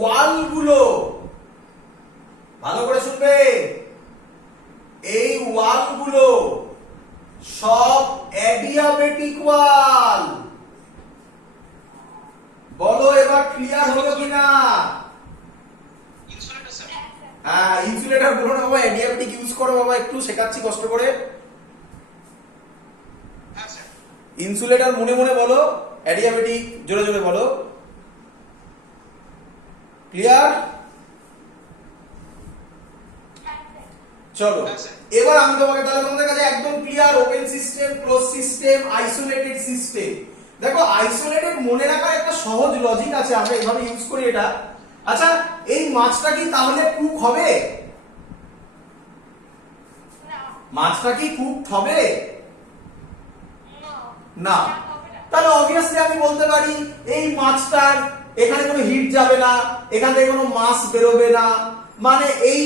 ওয়ালগুলো, ভালো করে শুনবে, এই ওয়ালগুলো সব অ্যাডিয়াবেটিক ওয়াল। বলো এবার ক্লিয়ার হলো কিনা? হ্যাঁ, ইনসুলেটর বলো না বাবা, অ্যাডিয়াবেটিক ইউজ করো বাবা, একটু শেখাচ্ছি কষ্ট করে। ইনসুলেটর মনে মনে বলো, অ্যাডিয়াবেটিক জোরে জোরে বলো। ক্লিয়ার? চলো এবার আমি তোমাকে তাহলে তোমাদের কাছে একদম clear, open system, close system, isolated system. দেখো আইসোলেটেড মনে রাখার একটা সহজ লজিক আছে, আমরা এইভাবে ইউজ করি এটা। আচ্ছা, এই মাছটা কি তাহলে কুক হবে? মাছটা কি কুক হবে? না। তাহলে অবভিয়াসলি আমি বলতে পারি এই মাছটার এখানে কোনো হিট যাবে না, এখান থেকে কোনো মাছ বেরোবে না, মানে এই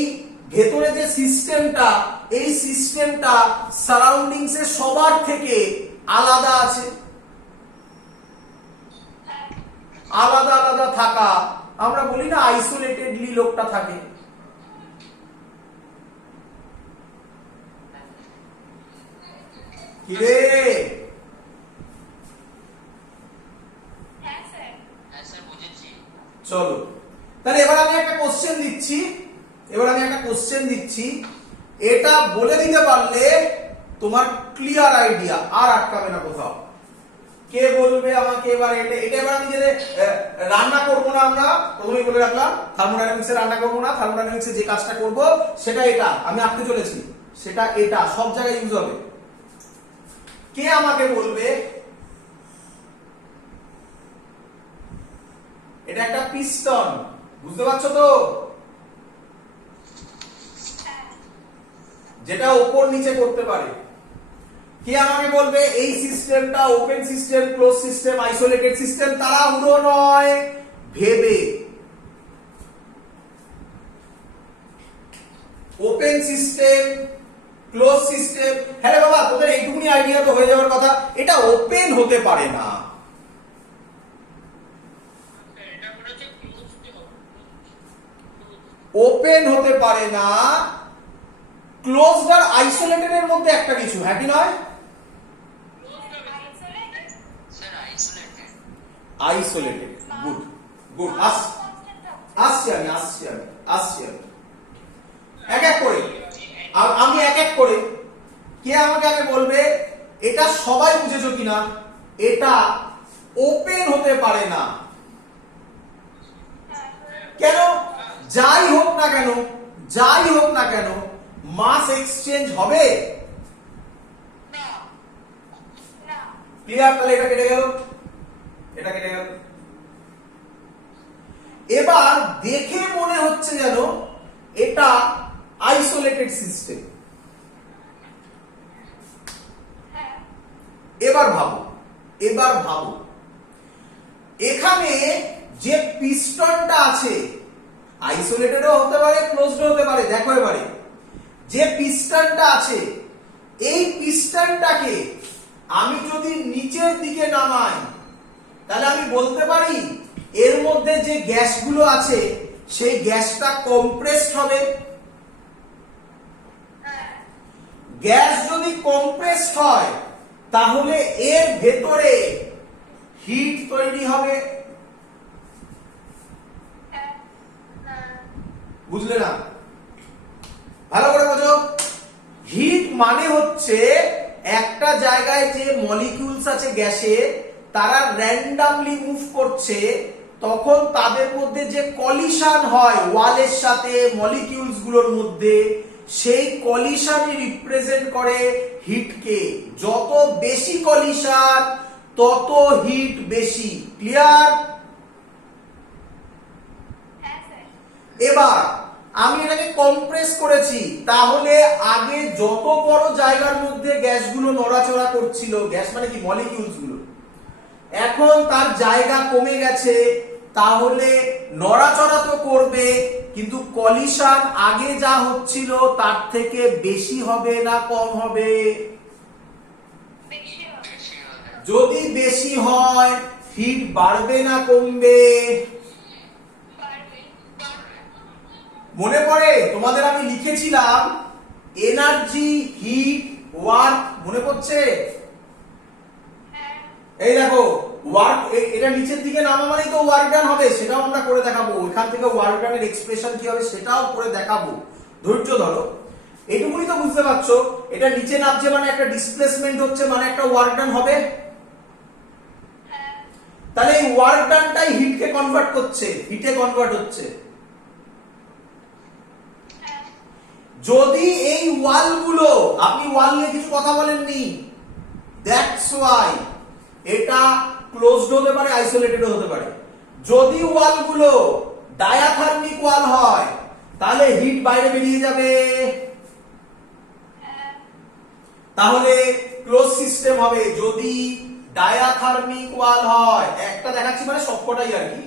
ভেতরে যে সিস্টেমটা, এই সিস্টেমটা সারাউন্ডিংস এর সবার থেকে আলাদা আছে। আলাদা আলাদা থাকা, আমরা বলি না আইসোলেটেডলি লোকটা থাকে। কি রে? চলো তাহলে এবার আমি একটা কোশ্চেন দিচ্ছি, এটা বলে দিতে পারলে তোমার ক্লিয়ার আইডিয়া, আর আটকাবে না কোথাও। কে বলবে আমাকে এবার? এটা এবার আমি যে রান্না করবো না, আমরা প্রথমেই বলে রাখলাম থার্মোডাইনামিক্সে রান্না করবো না, থার্মোডাইনামিক্সে যে কাজটা করব সেটা এটা আমি আঁকতে চলেছি, সেটা এটা সব জায়গায় ইউজ হবে। কে আমাকে বলবে এটা একটা পিস্টন, বুঝতে পারছো তো? যেটা উপর নিচে করতে পারে। কে আমাকে বলবে এই সিস্টেমটা open system, close system, isolated system? তাড়াহুড়ো নয়, ভেবে। ওপেন সিস্টেম, ক্লোজ সিস্টেম, হ্যাঁ বাবা তোদের এইটুকুনি আইডিয়া তো হয়ে যাওয়ার কথা। এটা ওপেন হতে পারে না, ওপেন হতে পারে না, ক্লোজড আর আইসোলেটেড এর মধ্যে একটা কিছু, হ্যাঁ কি নয়? Isolated, good good. আসছি আমি এক এক করে, আমি এক এক করে। কে আমাকে আগে বলবে এটা সবাই বুঝেছো কিনা? এটা ওপেন হতে পারে না। কেন? যাই হোক না কেন মাস এক্সচেঞ্জ হবে। ক্লিয়ার? তাহলে এটা কেটে গেল। এবার দেখে মনে হচ্ছে যেন এটা আইসোলেটেড সিস্টেম। এবার ভাবো এখানে যে পিস্টনটা আছে, আইসোলেটেডও হতে পারে, ক্লোজড হতে পারে। দেখো এবারে যে পিস্টনটা আছে, এই পিস্টনটাকে আমি যদি নিচের দিকে নামাই, তাহলে আমি বলতে পারি এর মধ্যে যে গ্যাসগুলো আছে সেই গ্যাসটা কম্প্রেসড হবে। গ্যাস যদি কম্প্রেসড হয় তাহলে এর ভেতরে হিট তৈরি হবে। বুঝলে না? ভালো করে বোঝো। হিট মানে হচ্ছে একটা জায়গায় যে মলিকিউলস আছে গ্যাসে, তারা র্যান্ডামলি মুভ করছে, তখন তাদের মধ্যে যে কলিশন হয় ওয়ালের সাথে মলিকিউলস গুলোর মধ্যে, সেই কলিশনই রিপ্রেজেন্ট করে হিটকে। যত বেশি কলিশন তত হিট বেশি। ক্লিয়ার? এবার আমি এটাকে কম্প্রেস করেছি, তাহলে আগে যত বড় জায়গার মধ্যে গ্যাসগুলো নড়াচড়া করছিল, গ্যাস মানে কি মলিকিউলস গুলো, এখন তার জায়গা কমে গেছে, তাহলে নড়াচড়া তো করবে, কিন্তু কলিশন আগে যা হচ্ছিল তার থেকে বেশি হবে না কম হবে? যদি বেশি হয় হিট বাড়বে না কমবে? মনে পড়ে তোমাদের আমি লিখেছিলাম এনার্জি, হিট, ওয়ার্ক, মনে পড়ছে? এই দেখো ওয়ার্ক, এটা নিচের দিকে নামা মানেই তো ওয়ার্ক ডান হবে, সেটাও আমরা করে দেখাবো। এখান থেকে ওয়ার্ক ডানের এক্সপ্রেশন কি হবে সেটাও করে দেখাবো, ধৈর্য ধরো। এটুকুই তো বুঝতে পারছো, এটা নিচে নামছে মানে একটা ডিসপ্লেসমেন্ট হচ্ছে, মানে একটা ওয়ার্ক ডান হবে। তাহলে এই ওয়ার্ক ডানটাই হিটকে কনভার্ট করছে, হিটে কনভার্ট হচ্ছে। যদি এই ওয়ালগুলো, আপনি ওয়াল নিয়ে কিছু কথা বলেননি, দ্যাটস ওয়াই এটা ক্লোজড হতে পারে, আইসোলেটেড হতে পারে। যদি ওয়ালগুলো ডায়াথার্মিক ওয়াল হয় তাহলে হিট বাইরে বেরিয়ে যাবে, তাহলে ক্লোজ সিস্টেম হবে। যদি ডায়াথার্মিক ওয়াল হয়, একটা দেখাচ্ছি মানে সবকটাই আর কি,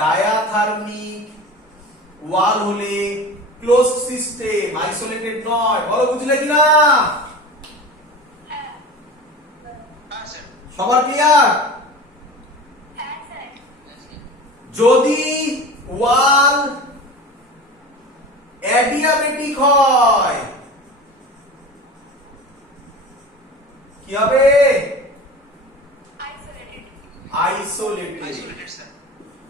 ডায়াথার্মিক ওয়াল হলে ক্লোজ সিস্টেম, আইসোলেটেড নয়। বলো বুঝলে কিনা? সবার ক্লিয়ার? যদি ওয়াল অ্যাডিয়াবেটিক হয় কি হবে? আইসোলেটেড।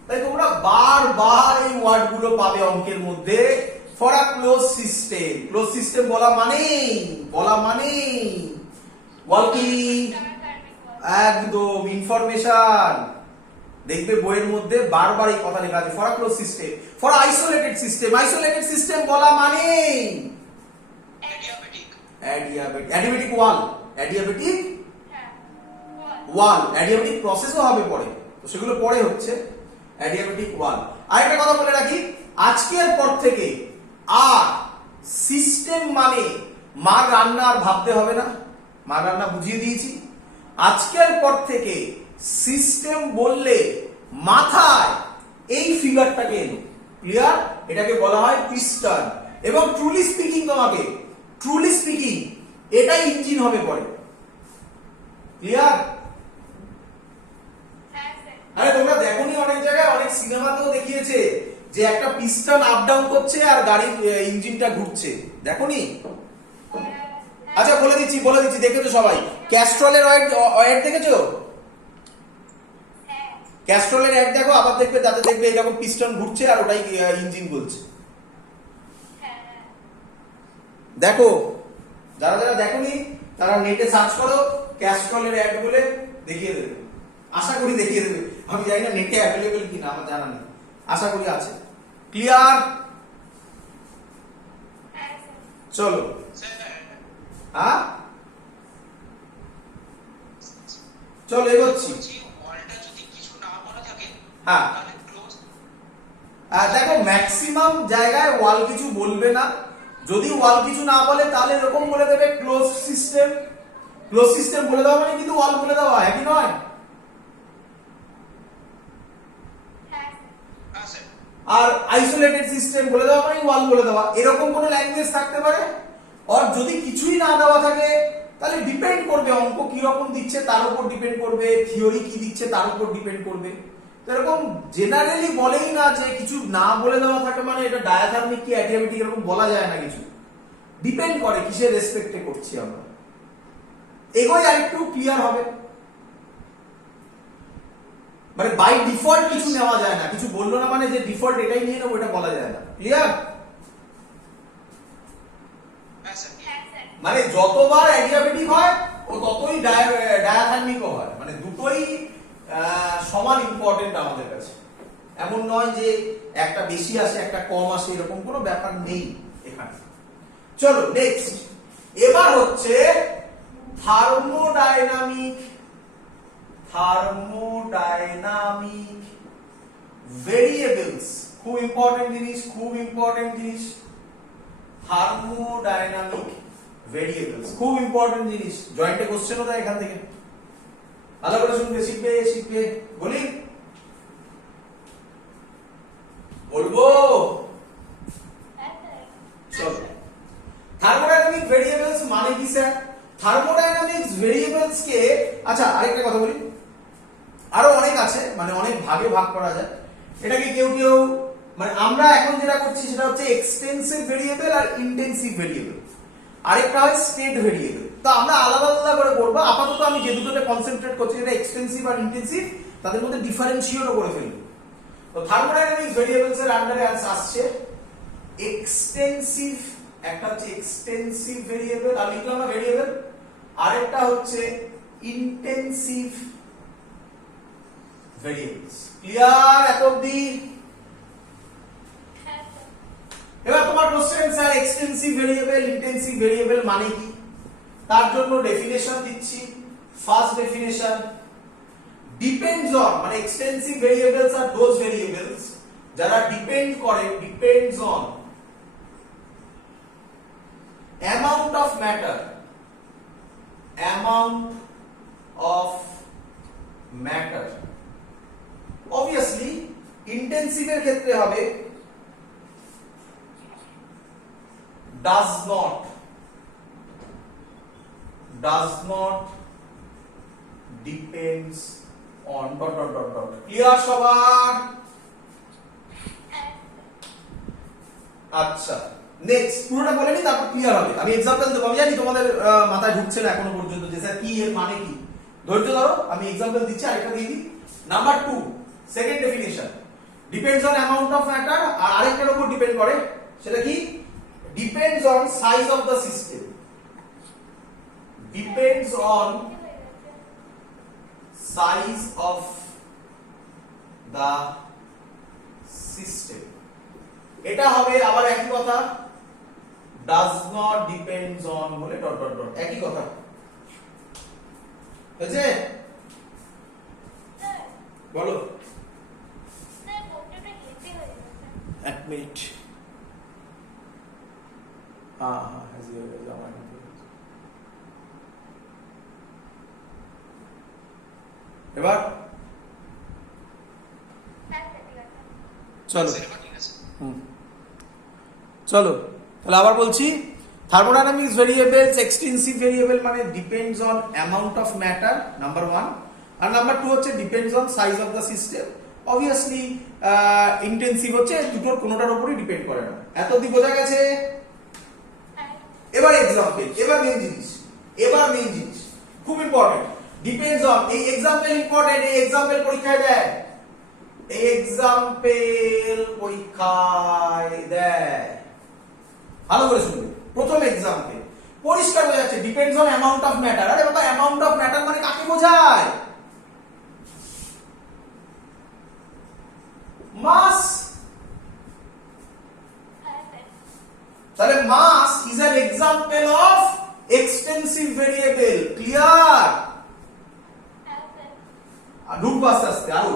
তাই তোমরা বারবার এই ওয়ার্ডগুলো পাবে অঙ্কের মধ্যে। For a close system, close system বলা মানে ওয়াল কি একদম ইনফরমেশন দেখবে বইয়ের মধ্যে বারবার এই কথা লেখা আছে, for a close system. For isolated system, isolated system বলা মানে অ্যাডিয়াবেটিক ওয়াল, অ্যাডিয়াবেটিক ওয়াল, অ্যাডিয়াবেটিক প্রসেসও হবে পরে, তো সেগুলো পরে হচ্ছে অ্যাডিয়াবেটিক ওয়াল। আরেকটা কথা বলে রাখি, আজকের পর থেকে আর সিস্টেম মানে মার রান্না আর ভাবতে হবে না, মার রান্না বুঝিয়ে দিয়েছি। আজকের পর থেকে সিস্টেম বললে মাথায় এই ফিগারটাকে এলো, ক্লিয়ার? এটাকে বলা হয় পিস্টন। এবং ট্রুলি স্পিকিং, তোমাকে ট্রুলি স্পিকিং এটাই ইঞ্জিন হবে পরে, ক্লিয়ার? আরে তোমরা দেখোনি অনেক জায়গায়, অনেক সিনেমাতেও দেখিয়েছে যে একটা পিস্টন আপ ডাউন করছে আর গাড়ির ইঞ্জিনটা ঘুরছে, দেখোনি? আচ্ছা বলে দিচ্ছি দেখেছো সবাই? ক্যাস্ট্রলের অয়েড দেখেছো? ক্যাস্ট্রলের অ্যাড দেখো, আবার দেখবে, তাতে দেখবে এরকম পিস্টন ঘুরছে আর ওটাই ইঞ্জিন বলছে। দেখো, যারা যারা দেখোনি তারা নেটে সার্চ করো ক্যাস্ট্রলের অ্যাড বলে, দেখিয়ে দেবে, আশা করি দেখিয়ে দেবে। আমি জানি না নেটে অ্যাভেলেবল কিনা, আমার জানা নেই, আশা করি আছে। ক্লিয়ার? চলো, হ্যাঁ চলো এগোচ্ছি। হ্যাঁ দেখো ম্যাক্সিমাম জায়গায় ওয়াল কিছু বলবে না, যদি ওয়াল কিছু না বলে তাহলে এরকম বলে দেবে ক্লোজ সিস্টেম। ক্লোজ সিস্টেম বলে দেওয়া মানে কিন্তু ওয়াল বলে দেওয়া, হ্যাঁ কি নয়? আর আইসোলেটেড সিস্টেম বলে দেওয়া মানে ওয়াল বলে দেওয়া, এরকম কোনো ল্যাঙ্গুয়েজ থাকতে পারে। আর যদি কিছুই না দেওয়া থাকে তাহলে ডিপেন্ড করবে অঙ্ক কি রকম দিচ্ছে তার উপর ডিপেন্ড করবে, থিওরি কি দিচ্ছে তার উপর ডিপেন্ড করবে। এরকম জেনারেলি বলেই না যে কিছু না বলে দেওয়া থাকে মানে এটা ডায়াথার্মিক কি অ্যাডিয়াবেটিক এরকম বলা যায় না, কিছু ডিপেন্ড করে কিসের রেসপেক্টে করছি আমরা। এগোই আরেকটু ক্লিয়ার হবে। মানে বাই ডিফল্ট কিছু নেওয়া যায় না, কিছু বললো না মানে যে ডিফল্ট এটাই নিয়ে নেবো এটা বলা যায় না, ক্লিয়ার? মানে যতবার অ্যাডিয়াবেটিক হয় ও ততই ডায়াথার্মিকও হয়, মানে দুটোই সমান ইম্পর্টেন্ট আমাদের কাছে। এমন নয় যে একটা বেশি আসে একটা কম আসে, এরকম কোনো ব্যাপার নেই এখানে। চলো নেক্সট, এবার হচ্ছে থার্মোডাইনামিক ভেরিয়েবলস। খুব ইম্পর্টেন্ট জিনিস, থার্মোডাইনামিক ভেরিয়েবলস খুব ইম্পর্টেন্ট জিনিস। জয়েন্টে কোশ্চেনও দেয় এখান থেকে, ভালো করে শুনবে, শিখবে। বলি বলবো? চলো, থার্মোডাইনামিক ভেরিয়েবলস মানে কি স্যার? থার্মোডাইনামিক্স ভেরিয়েবলস কে, আচ্ছা আরেকটা কথা বলি, আরো অনেক আছে, মানে অনেক ভাগে ভাগ করা যায়। এটাকে কেউ মানে আমরা এখন যেটা করছি সেটা হচ্ছে এক্সটেন্সিভ ভেরিয়েবল আর ইন্টেন্সিভ ভেরিয়েবল, আরেকটা হয় স্টেট ভেরিয়েবল। তো আমরা আলাদা আলাদা করে করবো। আপাতত আমি যে দুটোতে কনসেন্ট্রেট করছি, যেটা এক্সটেন্সিভ আর ইন্টেন্সিভ, তাদের মধ্যে ডিফারেন্সিয়েটও করে ফেলবো। তো থার্মোডাইনামিক্স ভেরিয়েবলস এর আন্ডারে আসছে এক্সটেন্সিভ, একটা হচ্ছে এক্সটেন্সিভ ভেরিয়েবল আর লিখলাম না ভেরিয়েবল, আরেকটা হচ্ছে ইন্টেন্সিভ ভেরিয়েবলস। ক্লিয়ার এত অবধি? এবার তোমার question, sir extensive variable intensive variable মানে কি? তার জন্য ডেফিনেশন দিচ্ছি। ফার্স্ট ডেফিনেশন, ডিপেন্ডস অন, মানে এক্সটেন্সিভ ভেরিয়েবলস আর দোজ ভেরিয়েবলস যারা ডিপেন্ড করে, depends on amount of matter, amount of matter। obviously intensive এর ক্ষেত্রে হবে does not depends on dot dot dot dot। Clear সবার? আচ্ছা, নেক্সট পুরোটা বলে নি, তারপর ক্লিয়ার হবে। আমি एग्जांपल দেব। আমি জানি তোমাদের মাথায় ঢুকছে না এখনো পর্যন্ত যে স্যার কি এর মানে কি। ধৈর্য ধরো, আমি एग्जांपल দিচ্ছি। আরেকটা দিয়ে দিই। Number 2, second definition, depends on amount of matter, আর আরেকটার উপর ডিপেন্ড করে, সেটা কি? Depends on size of the system. Depends on size of the system. এটা হবে আবার একই কথা, does not depends on বলে ডট ডট ডট, একই কথা। বুঝছে? বলো। স্যার কম্পিউটার হেভি হয়ে গেছে। এক মিনিট। হ্যাঁ হ্যাঁ, হেভি হয়ে গেছে আমার। এবার চলো, চলো তাহলে আবার বলছি। থার্মোডাইনামিক্স ভেরিয়েবলস এক্সটেন্সিভ ভেরিয়েবল মানে depends on amount of matter, number 1, আর নাম্বার 2 হচ্ছে depends on size of the system. Obviously intensive হচ্ছে দুটোর কোনোটার উপরই ডিপেন্ড করে না। এত অবধি বোঝা গেছে? এবার এক্সাম্পল, এবার মেইন জিনিস খুব ইম্পর্টেন্ট। ডিপেন্ডস অন, এই এক্সাম্পল ইম্পর্টেন্ট, এই এক্সাম্পল পরীক্ষায় দেয়, ভালো করে শুনবে। প্রথম এক্সাম্পল পরিষ্কার হয়ে যাচ্ছে, depends on amount of matter. আরে বাবা, অ্যামাউন্ট অফ ম্যাটার মানে কাকে বোঝায়? মাস। তাহলে mass is an example of extensive variable. Clear? আর ঢুকবো আস্তে আস্তে আরো।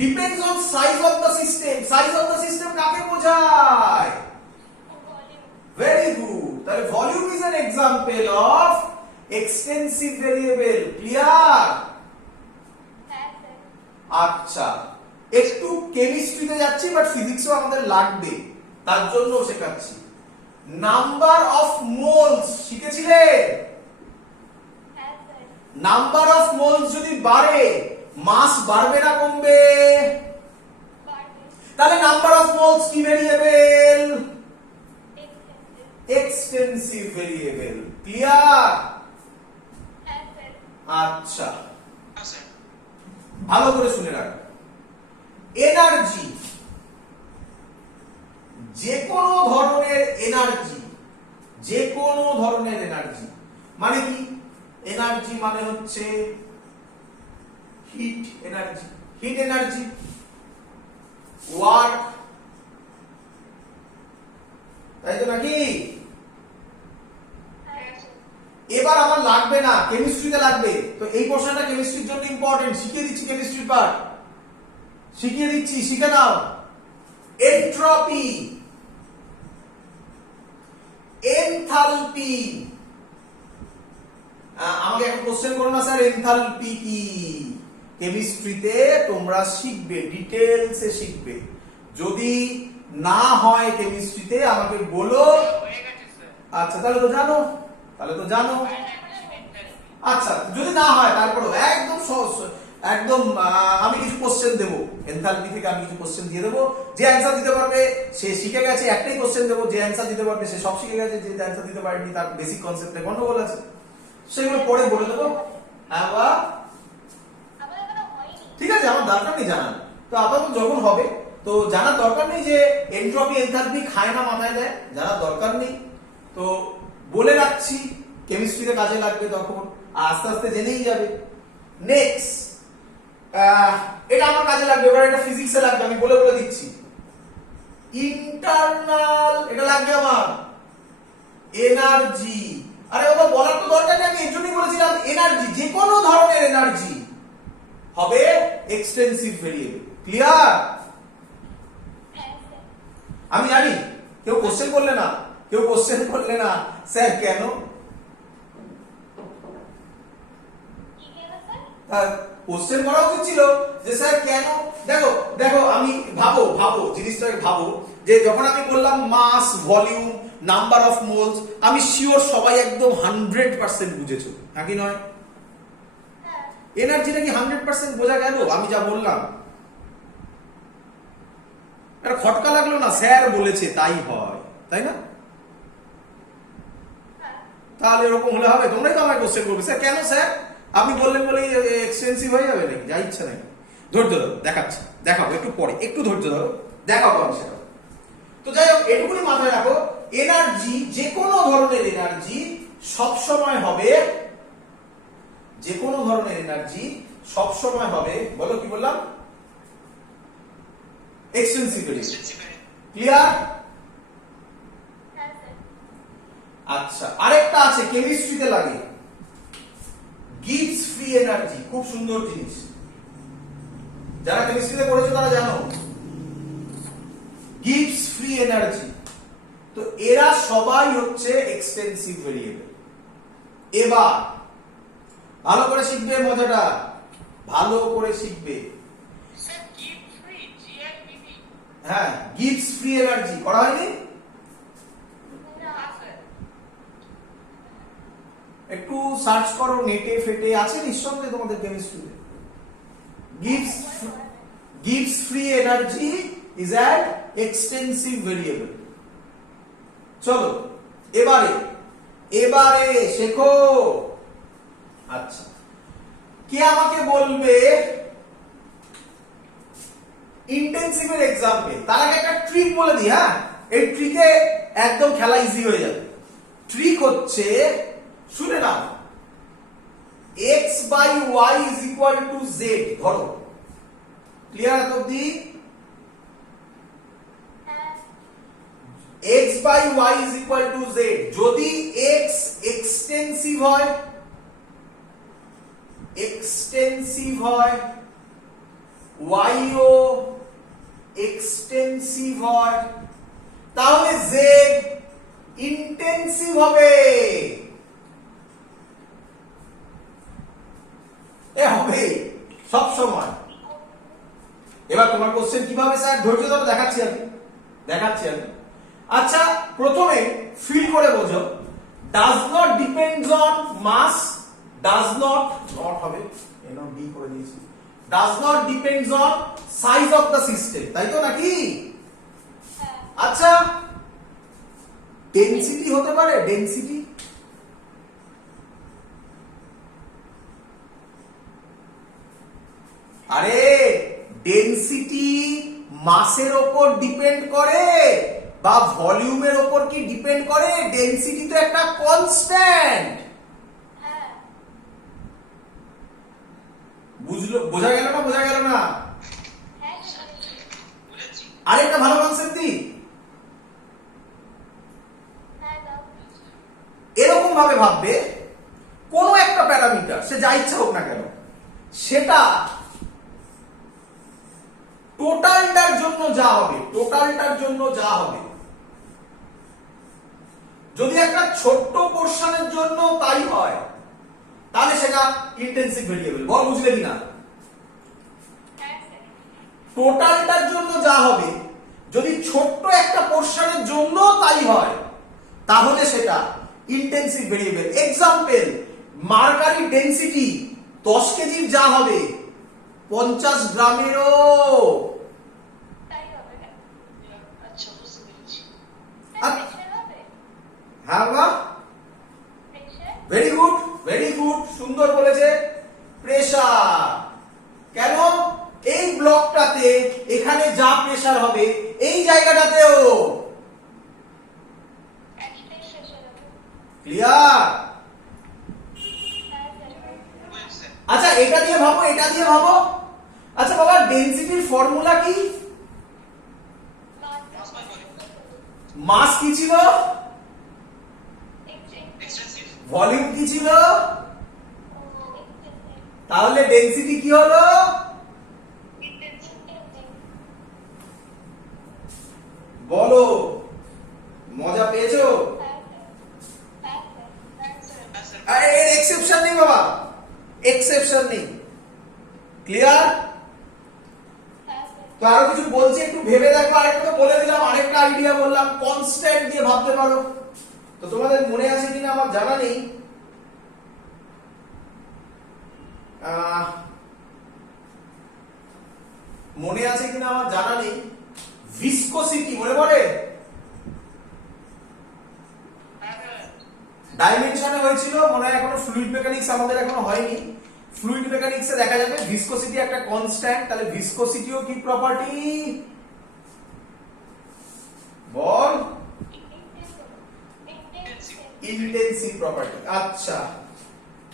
Depends on size of the system. Size of the system কাকে বোঝায়? Very good. তাহলে volume is an example of extensive variable. Clear? আচ্ছা, একটু কেমিস্ট্রিতে যাচ্ছি, বাট ফিজিক্সও আমাদের লাগবে, তার জন্য শেখাচ্ছি। নাম্বার অফ মোলস শিখেছিলে? নাম্বার অফ মোলস যদি বাড়ে, মাস বাড়বে না কমবে? তাহলে নাম্বার অফ মোলস কি ভেরিয়েবল? Extensive variable. ক্লিয়ার? আচ্ছা, ভালো করে শুনে রাখো। এনার্জি, যে কোনো ধরনের এনার্জি, যে কোনো ধরনের এনার্জি মানে কি? এনার্জি মানে হচ্ছে hit energy, hit energy, work, তাই তো নাকি? এবার আমার লাগবে না, কেমিস্ট্রিতে লাগবে। তো এই পোর্শনটা কেমিস্ট্রির জন্য ইম্পর্টেন্ট, শিখিয়ে দিচ্ছি কেমিস্ট্রির পার্ট, শিখিয়ে দিচ্ছি, শিখে নাও। Entropy, enthalpy. আমাকে একটা কোশ্চেন করো না, স্যার এনথালপি কি? কেমিস্ট্রিতে তোমরা শিখবে, ডিটেইলসে শিখবে। যদি না হয় কেমিস্ট্রিতে আমাকে বলো। আচ্ছা, তাহলে তো জানো, তাহলে তো জানো। আচ্ছা, যদি না হয় তারপরে একদম সহজ, একদম আমি কিছু কোশ্চেন দেবো এনথালপি থেকে, আমি কিছু কোশ্চেন দিয়ে দেবো, যে অ্যান্সার দিতে পারবে সে শিখে গেছে। একটাই কোশ্চেন দেবো, যে অ্যান্সার দিতে পারবে সে সব শিখে গেছে, যে অ্যান্সার দিতে পারেনি তার বেসিক কনসেপ্টে গন্ডগোল আছে, সেগুলো পরে বলে দেবো। হ্যাঁ বা আমাদের এখনো হয়নি। ঠিক আছে, আমার দরকার নেই জানার, তো আপাতত যখন হবে তো জানার দরকার নেই যে এনট্রপি এনথালপি খায় না মাথায় দেয়, জানার দরকার নেই। তো বলে রাখছি, কেমিস্ট্রিতে কাজে লাগবে তখন, আর আস্তে আস্তে জেনেই যাবে। নেক্সট, এটা আমার কাজে লাগবে, এবার এটা ফিজিক্সে লাগবে, আমি বলে বলে দিচ্ছি। ইন্টারনাল, এটা লাগবে আমার এনার্জি। আরে বাবা বলার তো দরকার নেই, আমি এর জন্যই বলেছিলাম এনার্জি, যে কোনো ধরনের এনার্জি হবে এক্সটেন্সিভ ভেরিয়েবল। ক্লিয়ার? হ্যাঁ স্যার। আমি জানি কেউ কোশ্চেন করলে না, কেউ কোশ্চেন করলে না স্যার কেন, কি কেন স্যার? কোশ্চেন করা উচিত ছিল যে স্যার কেন। দেখো দেখো, আমি ভাবো ভাবো জিনিসটাকে ভাবো, যে যখন আমি বললাম মাস, ভলিউম, নাম্বার অফ মোলস, আমি শিওর সবাই একদম 100% বুঝেছো, নাকি নয়? হ্যাঁ। এনার্জিটা কি 100% বোঝা গেল আমি যা বললাম? এটা খটকা লাগলো না, স্যার বলেছে তাই হয়, তাই না? হ্যাঁ। তাহলে এরকম হলে হবে? তোমরাই তো আমায় কোশ্চেন করবে, স্যার কেন স্যার আপনি বললেন বলেই এক্সপেন্সিভ হয়ে যাবে নাকি? যা ইচ্ছা নাকি? ধৈর্য ধরো, দেখাচ্ছি, দেখাবো একটু পরে, একটু ধৈর্য ধরো, দেখাবো আমি সেটা। তো যাই হোক, এটুকুনি মাথায় রাখো, এনার্জি, যে কোনো ধরনের এনার্জি সবসময় হবে, যে কোনো ধরনের এনার্জি সবসময় হবে, বলো কি বললাম? Expensive variable. ক্লিয়ার? হ্যাঁ স্যার। আচ্ছা, আরেকটা আছে কেমিস্ট্রিতে লাগে, গিবস ফ্রি এনার্জি। খুব সুন্দর জিনিস, যারা কেমিস্ট্রিতে পড়েছো তারা জানো গিবস ফ্রি এনার্জি। তো এরা সবাই হচ্ছে এক্সটেন্সিভ ভেরিয়েবল। এবার ভালো করে শিখবে, মজাটা ভালো করে শিখবে। Sir gift free GIBB. হ্যাঁ, গিবস ফ্রি এনার্জি করা হয়নি? না স্যার একটু সার্চ করো নেটে ফেটে, আছে নিঃসন্দেহে তোমাদের কেমিস্ট্রিতে। gives free energy is an extensive variable. চলো এবারে এবারে শেখো। আচ্ছা, কে আমাকে বলবে ইন্টেন্সিভের এক্সাম্পল? তার আগে একটা ট্রিক বলে দিই। হ্যাঁ, এই ট্রিকে একদম খেলা ইজি হয়ে যাবে। ট্রিক হচ্ছে, শুনে নাও, x by y is equal to z ধরো। ক্লিয়ার এত অবধি? হ্যাঁ। x by y is equal to z, যদি x এক্সটেন্সিভ হয়, এক্সটেন্সিভ হয়, y ও এক্সটেন্সিভ হয়, তাহলে z ইন্টেন্সিভ হবে। এ হবে সব সময়। এবার তোমার কোশ্চেন কিভাবে স্যার? ধৈর্য ধরে দেখাচ্ছি আমি, দেখাচ্ছি আমি। আচ্ছা, প্রথমে ফিল করে বোঝো, does not depends on mass, does not হবে, এনো ডি করে দিয়েছি, does not depends on size of the system, তাই তো নাকি? হ্যাঁ। আচ্ছা, ডেনসিটি হতে পারে, ডেনসিটি। আরে ডেনসিটি মাসের ওপর ডিপেন্ড করে বা ভলিউমের ওপর কি ডিপেন্ড করে? ডেনসিটি তো একটা কনস্ট্যান্ট। হ্যাঁ। বুঝলো? বোঝা গেল না? বোঝা গেল না? হ্যাঁ বুঝেছি। আরেকটা ভালো কনসেপ্ট দিই, হ্যাঁ দাও। এরকম ভাবে ভাববে, কোন একটা প্যারামিটার সে যা ইচ্ছা হোক না কেন, সেটা টোটালটার জন্য যা হবে, টোটালটার জন্য যা হবে, যদি একটা ছোট্ট পোরশনের জন্য তাই হয়, তাহলে সেটা ইন্টেন্সিভ ভেরিয়েবল। বল বুঝলে কিনা? হ্যাঁ স্যার। টোটালটার জন্য যা হবে, যদি ছোট্ট একটা পোরশনের জন্য তাই হয়, তাহলে সেটা ইন্টেন্সিভ ভেরিয়েবল। এক্সাম্পল, মার্কারির ডেনসিটি 10 কেজির যা হবে, 50 গ্রামেরও। তাই হবে না। আচ্ছা বুঝতে পেরেছি। স্যার প্রেশার হবে? হ্যাঁ বাবা, প্রেশার? ভেরি গুড, সুন্দর বলেছে। প্রেসার। কেন? এই ব্লকটাতে এখানে যা প্রেসার হবে এই জায়গাটাতেও। একটাই প্রেশার হবে। ক্লিয়ার? হ্যাঁ স্যার। Well sir. আচ্ছা এটা দিয়ে ভাবো। আচ্ছা বাবা, ডেনসিটির ফর্মুলা কি? মাস বাই ভলিউম। মাস কি ছিল? এক্সটেন্সিভ। ভলিউম কি ছিল? তাহলে ডেনসিটি কি হলো? বলো, মজা পেয়েছো? হ্যাঁ স্যার। আরে এর এক্সেপশন নেই বাবা, এক্সেপশন নেই। ক্লিয়ার? তো আরো কিছু বলছি, একটু ভেবে দেখো। আরেকটা তো বলে দিলাম, আরেকটা আইডিয়া বললাম, কনস্ট্যান্ট দিয়ে ভাবতে পারো। তো তোমাদের মনে আছে কিনা আমার জানা নেই। মনে আছে কিনা আমার জানা নেই। ভিসকোসিটি মনে পড়ে? হ্যাঁ স্যার। ডাইমেনশনে হয়েছিল মনে হয়, এখনো ফ্লুইড মেকানিক্স আমাদের এখনো হয়নি। ফ্লুইড মেকানিক্সে দেখা যাবে ভিসকোসিটি একটা কনস্ট্যান্ট। তাহলে ভিসকোসিটিও কি প্রপার্টি? বল। Intensive property. আচ্ছা,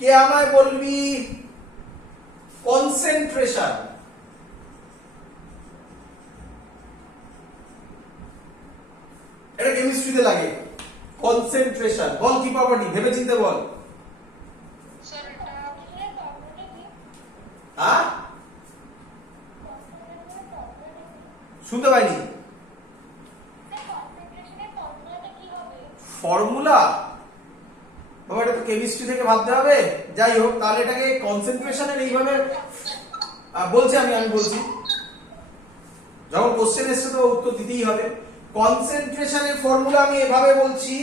কে আমায় বলবি কনসেন্ট্রেশন? এটা কেমিস্ট্রিতে লাগে। কনসেন্ট্রেশন বল কি প্রপার্টি, ভেবে চিন্তে বল। স্যার এটা হ্যাঁ, শুনতে পাইনি। ফর্মুলা বাবা, এটা তো কেমিস্ট্রি থেকে ভাবতে হবে। যাই হোক, তাহলে এটাকে কনসেন্ট্রেশনের এইভাবে বলছি আমি বলছি, যখন কোশ্চেন এসছে তো উত্তর দিতেই হবে। কনসেন্ট্রেশনের ফর্মুলা আমি এভাবে বলছি,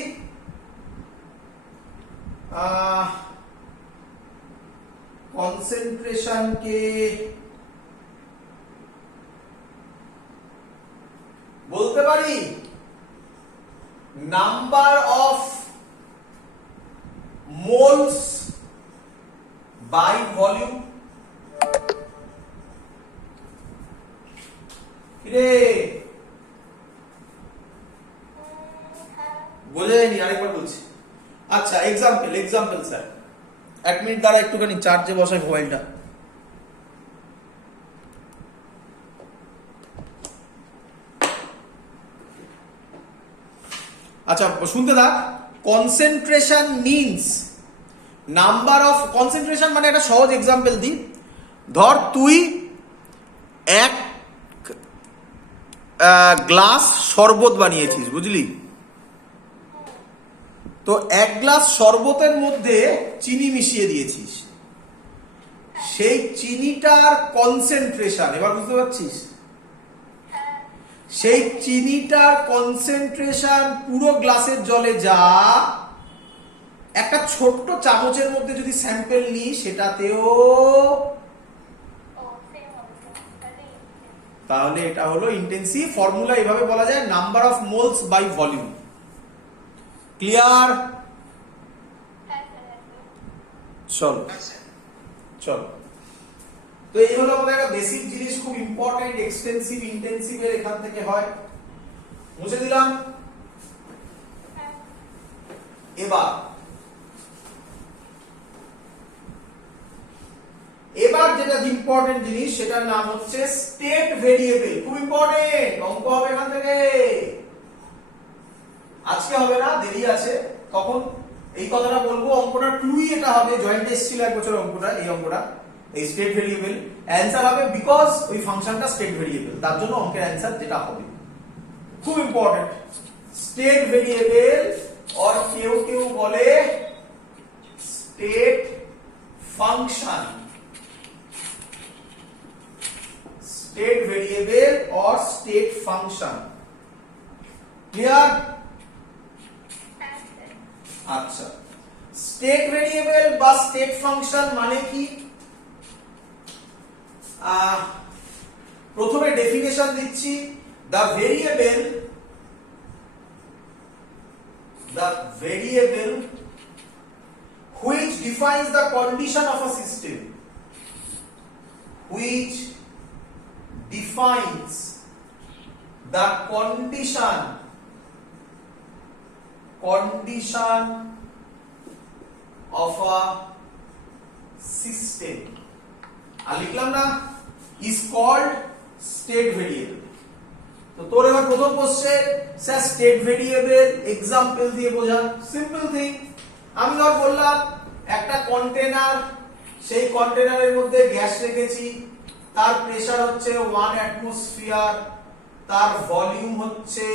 কনসেন্ট্রেশনকে বলতে পারি number of moles by volume. কিরে বোঝা যায়নি? আরেকবার বলছি। আচ্ছা, এক্সাম্পল স্যার, 1 মিনিট দ্বারা একটুখানি চার্জে বসাই মোবাইলটা। আচ্ছা শুনতে থাক। Concentration means number of, concentration মানে একটা সহজ এক্সাম্পল দিই। ধর তুই এক গ্লাস শরবত বানিয়েছিস, বুঝলি? তো 1 গ্লাস শরবতের মধ্যে চিনি মিশিয়ে দিয়েছিস। সেই চিনিটার কনসেন্ট্রেশন, এবার বুঝতে পারছিস? সেই চিনিটার কনসেন্ট্রেশন পুরো গ্লাসের জলে যা, একটা ছোট্ট চামচের মধ্যে যদি স্যাম্পল নিই সেটাতেও, তাহলে এটা হলো ইন্টেন্সিভ। ফর্মুলা এইভাবে বলা যায়, number of moles by volume. Clear? চলো হ্যাঁ স্যার। চলো। তো এই হলো আমাদের একটা বেসিক জিনিস, খুব ইম্পর্টেন্ট। এক্সটেন্সিভ ইন্টেন্সিভ এর এখান থেকে হয়। মুছে দিলাম। এবার যেটা ইম্পর্টেন্ট জিনিস সেটার নাম হচ্ছে স্টেট ভেরিয়েবল। খুব ইম্পর্টেন্ট, অঙ্ক হবে এখান থেকে। আজকে হবে না, দেরি আছে, তখন এই কথাটা বলবো। অঙ্কটা ক্লুই এটা হবে, জয়েন্ট এসেছিল এক বছর অঙ্কটা, এই অঙ্কটা, এই স্টেট ভেরিয়েবল। অ্যান্সার হবে বিকজ ওই ফাংশনটা স্টেট ভেরিয়েবল, তার জন্য অঙ্কের অ্যান্সার যেটা হবে। খুব ইম্পর্টেন্ট, স্টেট ভেরিয়েবল, আর কেউ কেউ বলে স্টেট ফাংশন, স্টেট ভেরিয়েবল और স্টেট ফাংশন। ক্লিয়ার? আচ্ছা, স্টেট ভেরিয়েবল বা স্টেট ফাংশন মানে কি? প্রথমে ডেফিনেশন দিচ্ছি, the variable which defines the condition of a system, which defines the condition of a system, আর লিখলাম না, is called state variable। তো তোর এবার প্রথম question, sir state variable example দিয়ে বোঝান। সিম্পল থিং, আমি ধর বললাম একটা কন্টেনার, সেই কন্টেনারের মধ্যে গ্যাস রেখেছি, তার প্রেসার হচ্ছে 1 অ্যাটমসফিয়ার, তার ভলিউম হচ্ছে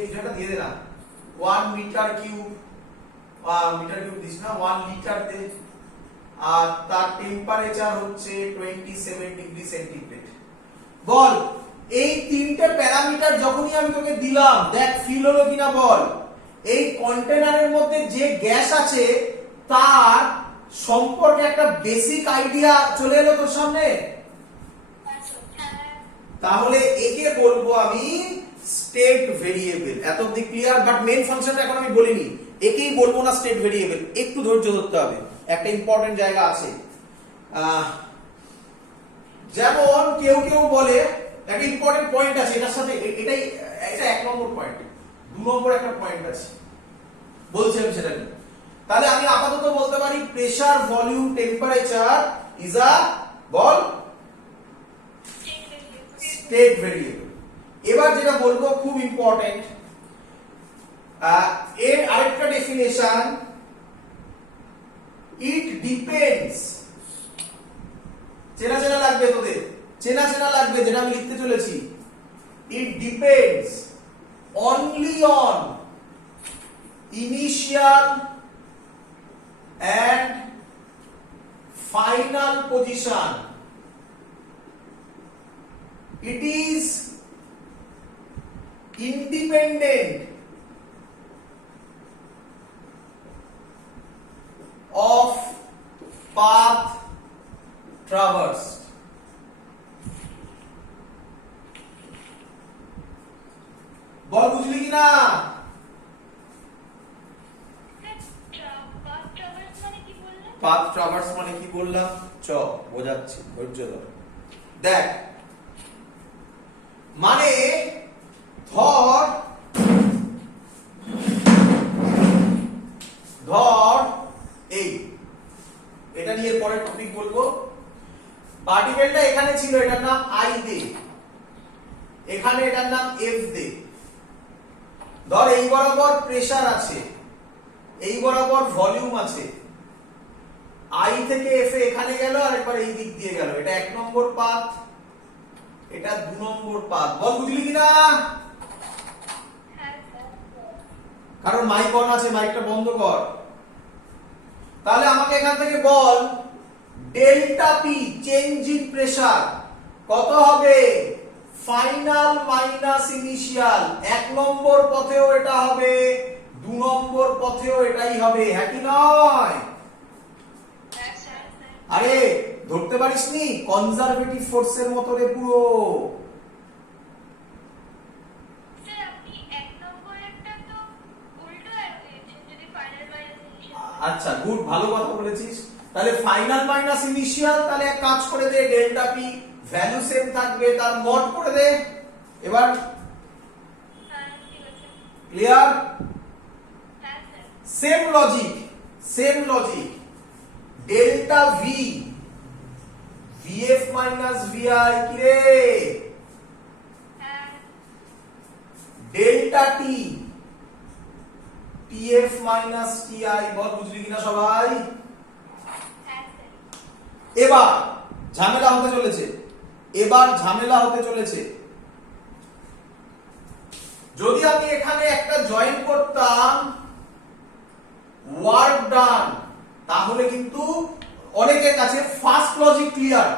কিছু একটা দিয়ে দে না, 1 মিটার কিউব, দিস না, 1 লিটার দে, আর তার টেম্পারেচার হচ্ছে 27 ডিগ্রি সেন্টিগ্রেড। বল এই তিনটে প্যারামিটার যখনই আমি তোকে দিলাম, দেখ ফিল হলো কিনা বল। এই কন্টেনারের মধ্যে যে গ্যাস আছে তার সম্পর্কে একটা বেসিক আইডিয়া চলে এলো তোর সামনে। তাহলে একে বলবো আমি স্টেট ভেরিয়েবল। এত অব্দি ক্লিয়ার? বাট মেইন ফাংশনটা এখন আমি বলিনি, একেই বলবো না স্টেট ভেরিয়েবল, একটু ধৈর্য ধরতে হবে, একটা ইম্পর্টেন্ট জায়গা আছে। যেমন কেউ বলে, একটা ইম্পর্টেন্ট পয়েন্ট আছে এটার সাথে, এটা 1 নম্বর পয়েন্ট, 2 নম্বর একটা পয়েন্ট আছে, বলছি আমি সেটা কি। তাহলে আমি আপাতত বলতে পারি pressure, volume, temperature is a ball state variable. এবার যেটা বলবো খুব ইম্পর্টেন্ট, এর আরেকটা ডেফিনেশন, ইট ডিপেন্ডস, চেনা লাগবে তোদের, চেনা লাগবে যেটা আমি লিখতে চলেছি। It depends only on initial and final position. It is independent of path traversed. বল বুঝলি কিনা? পাথ ট্রাভার্স মানে কি বললাম, চ বোঝাচ্ছি, ধৈর্য ধর। দেখ মানে ধর এই, এটা নিয়ে পরে টপিক বলবো। পার্টিকেলটা এখানে ছিল, এটার নাম আই দে, এখানে এটার নাম এফ দে। ধর এই বরাবর প্রেসার আছে, এই বরাবর ভলিউম আছে, আই থেকে এফ এ এখানে গেল, আর একবার এই দিক দিয়ে গেল। এটা 1 নম্বর পাথ, এটা 2 নম্বর পাথ। বল বুঝলি কিনা? কারণ মাইক অন আছে, মাইকটা বন্ধ কর। তাহলে আমাকে এখান থেকে বল delta P, change in pressure, কত হবে? Final minus initial. 1 নম্বর পথেও এটা হবে, 2 নম্বর পথেও এটাই হবে, হ্যাঁ কি নয়? আরে ধরতে পারিসনি? কনজারভেটিভ ফোর্সের মতো রে পুরো। আচ্ছা গুড, ভালো কথা বলেছিস। তাহলে ফাইনাল মাইনাস ইনিশিয়াল, তাহলে এক কাজ করে দে, ডেল্টা পি ভ্যালু সেম থাকবে, তার মড করে দে। এবার clear? Same logic, delta V, VF minus VI, কি রে? Delta T, TF minus TI. বল বুঝলি কিনা সবাই? এবার ঝামেলা হতে চলেছে, যদি আমি এখানে একটা জয়েন করতাম ওয়ার্ক ডান, তাহলে কিন্তু অনেকের কাছে ফার্স্ট লজিক ক্লিয়ার।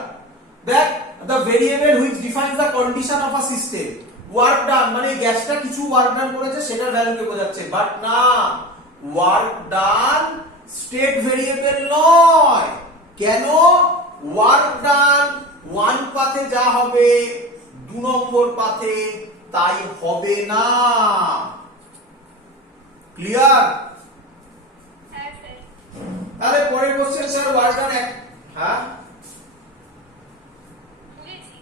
দেখ, the variable which defines the condition of a system, work done মানে গ্যাসটা কিছু ওয়ার্ক ডান করেছে, সেটার ভ্যালুকে বোঝাচ্ছে। বাট না, ওয়ার্ক ডান স্টেট ভেরিয়েবল নয়। কেন ওয়ার্ক ডান 1 পাথে যা হবে 2 নম্বর পাথে তাই হবে না। ক্লিয়ার? হ্যাঁ স্যার। তাহলে পরের কোশ্চেন স্যার ওয়ার্ক ডান এক, হ্যাঁ বুঝেছি।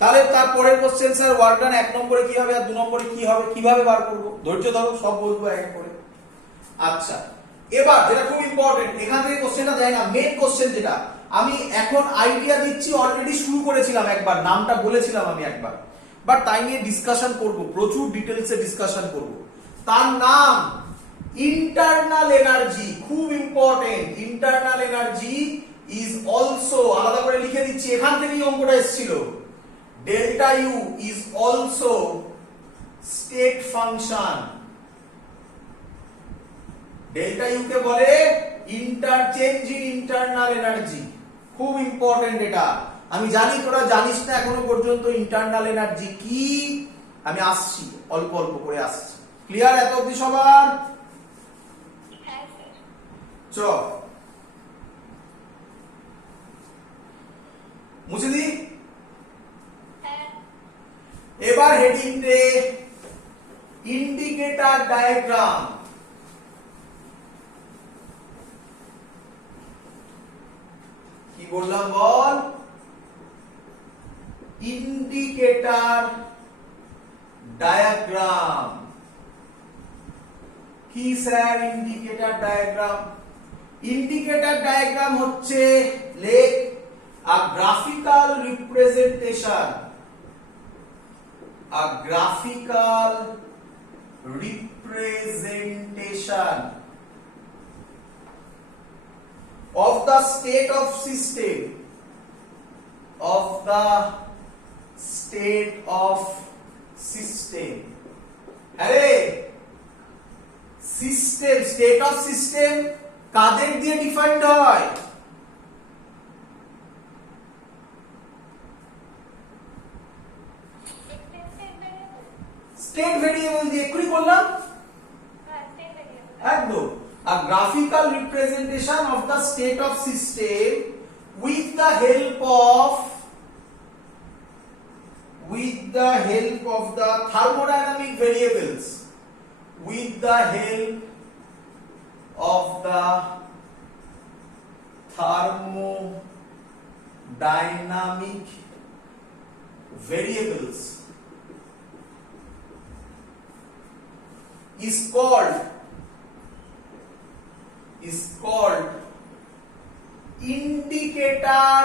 তাহলে তার পরের কোশ্চেন স্যার ওয়ার্ক ডান 1 নম্বরে কি হবে আর 2 নম্বরে কি হবে কিভাবে বার করব? ধৈর্য ধরো, সব বলবো এক করে। আচ্ছা, এবার যেটা খুব ইম্পর্টেন্ট, এখান থেকে কোশ্চেনটা দেয় না, মেন কোশ্চেন যেটা আমি এখন আইডিয়া দিচ্ছি, অলরেডি শুরু করেছিলাম একবার, নামটা বলেছিলাম আমি একবার, বাট তাই নিয়ে ডিসকাশন করব, প্রচুর ডিটেইলসে ডিসকাশন করব। তার নাম ইন্টারনাল এনার্জি, খুব important. Internal energy is also, আলাদা করে লিখে দিচ্ছি, এখান থেকেই অঙ্কটা এসেছিল, delta U is also state function. Delta U কে বলে ইন্টারচেঞ্জ ইন ইন্টারনাল এনার্জি, খুব ইম্পর্টেন্ট এটা। আমি জানি তোরা জানিস না এখনো পর্যন্ত ইন্টারনাল এনার্জি কি, আমি আসছি, অল্প অল্প করে আসছি। ক্লিয়ার এত অবধি সবার? হ্যাঁ স্যার। চ মুছে দি। হ্যাঁ। এবার হেডিং দে ইন্ডিকেটর ডায়াগ্রাম। কি বললাম বল? Indicator diagram. কি sir indicator diagram? Indicator diagram হচ্ছে লেখ a graphical representation, a graphical representation of the state of system, of the state of system. আরে সিস্টেম, স্টেট অফ সিস্টেম কাদের দিয়ে ডিফাইন্ড হয়? State variable দিয়ে, এক্ষুনি বললাম হ্যাঁ স্টেট ভেরিয়েবল। একদম। A graphical representation of the state of system with the help of the thermodynamic variables, with the help of the thermodynamic variables is called indicator